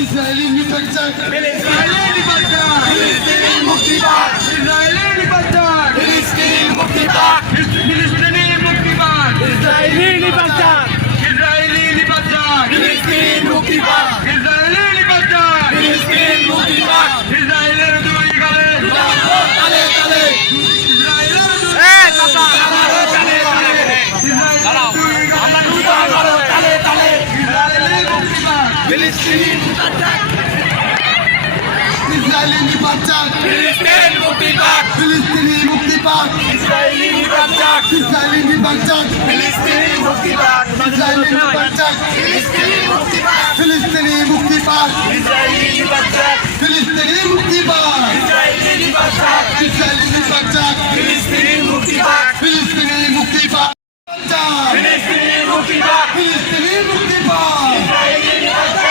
Israeli নিপাচাক Israeli নিপাচাক ফিলিস্তিনি মুক্তি পাক ইসরায়েলি নিপাচাক ফিলিস্তিনি মুক্তি পাক ফিলিস্তিনি মুক্তি পাক ইসরায়েলি নিপাচাক ইসরায়েলি নিপাচাক ফিলিস্তিনি মুক্তি পাক ইসরায়েলি নিপাচাক ফিলিস্তিনি মুক্তি পাক ইসরায়েলের দুই গালে তালে তালে ইসরায়েলের দুই তালে তালে ইসরায়েলি মুক্তি পাক ফিলিস্তিনি ইসরায়েলি নিপাচাক ফিলিস্তিন মুক্তি পাক ফিলিস্তিনি মুক্তি পাক ইসরায়েলি নিপাচাক ইসরায়েলি নিপাচাক ফিলিস্তিনি মুক্তি পাক ইসরায়েলি নিপাচাক ফিলিস্তিনি মুক্তি পাক ফিলিস্তিনি মুক্তি পাক ইসরায়েলি নিপাচাক ফিলিস্তিনি মুক্তি পাক ইসরায়েলি নিপাচাক ইসরায়েলি নিপাচাক ফিলিস্তিনি মুক্তি পাক ফিলিস্তিনি মুক্তি পাক ফিলিস্তিনি মুক্তি পাক ফিলিস্তিনি মুক্তি পাক ইসরায়েলি নিপাচাক